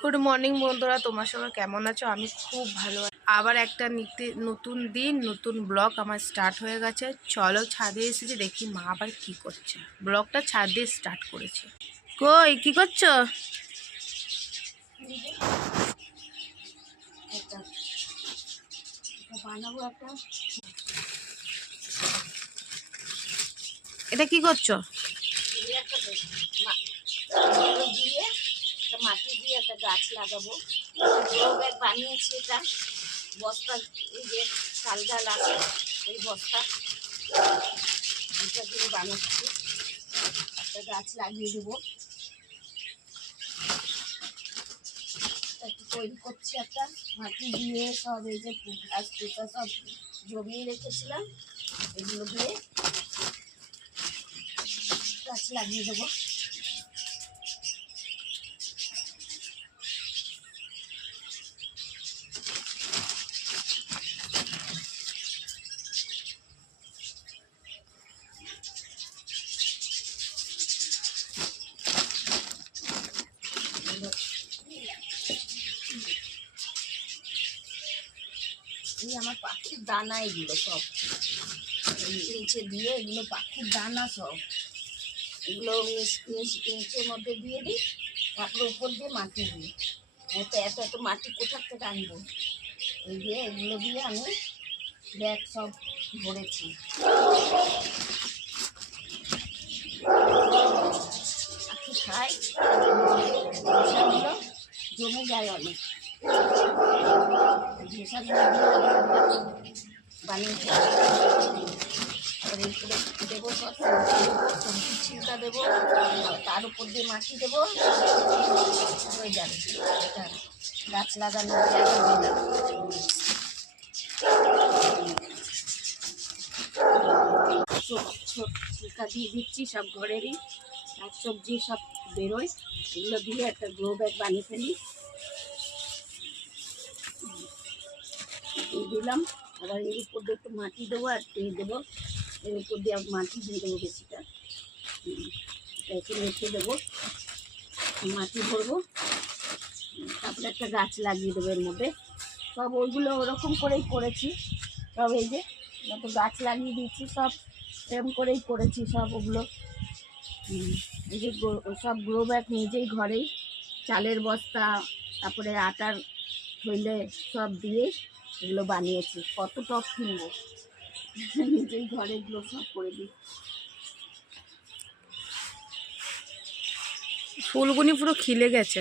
Good morning বন্ধুরা, তোমার সবাই কেমন আছো? আমি খুব ভালো আছি। আবার একটা নতুন দিন, নতুন ব্লগ আমার স্টার্ট হয়ে গেছে। চলো ছাদে এসেছি, দেখি মা আবার কি করছে। ব্লগটা ছাদ দিয়ে স্টার্ট করেছে। কই কি করছো? এটা কি করছো? মাটি দিয়ে একটা গাছ লাগাবো। ব্যাগ বানিয়েছি, এটা বস্তা, এই যে চাল ডাল আছে এই বস্তা, এটা দিয়ে বানাচ্ছি। একটা গাছ লাগিয়ে দেবো, তৈরি করছি একটা মাটি দিয়ে। সব এই যে গাছ পোতা সব জমিয়ে রেখেছিলাম, এগুলো দিয়ে গাছ লাগিয়ে দেবো। এই আমার পাখির দানা, এগুলো সব নিচে দিয়ে, এগুলো পাখির দানা সব, এগুলো নিচের মধ্যে দিয়ে দিই, তারপরে উপর দিয়ে মাটি দিই। এত এত এত মাটি কোথার থেকে আনবো? এই দিয়ে এগুলো দিয়ে আমি ব্যাগ সব ভরেছি। পাখি খাই, ধোসাগুলো জমে যায় অনেক, ধোসাগুলো বানিয়ে দেবো, সব সবজি ছিলকা দেবো, তার উপর দিয়ে মাটি দেবো, হয়ে যাবে। এটা গাছ লাগানোর জায়গা দিলাম। ছিলকা দিয়ে দিচ্ছি, সব ঘরেরই শাক সবজি সব বেরোয়, এগুলো দিয়ে একটা গ্রো ব্যাগ বানিয়ে ফেলি। দিলাম, আবার এর উপর দিয়ে একটু মাটি দেবো আর তেল দেবো, এর উপর দিয়ে মাটি দিয়ে দেবো বেশিটা, একটু রেখে দেবো, মাটি ভরবো, তারপরে একটা গাছ লাগিয়ে দেবো এর মধ্যে। সব ওইগুলো ওরকম করেই করেছি সব, এই যে যত গাছ লাগিয়ে দিয়েছি সব এরকম করেই করেছি সব। ওগুলো এই যে সব গ্রো ব্যাগ নিজেই ঘরেই, চালের বস্তা, তারপরে আটার থইলে সব দিয়ে এগুলো বানিয়েছি। কত টপ কিনবো, নিজেই ঘরে এগুলো সব করে দিই। ফুলগুনি পুরো খিলে গেছে।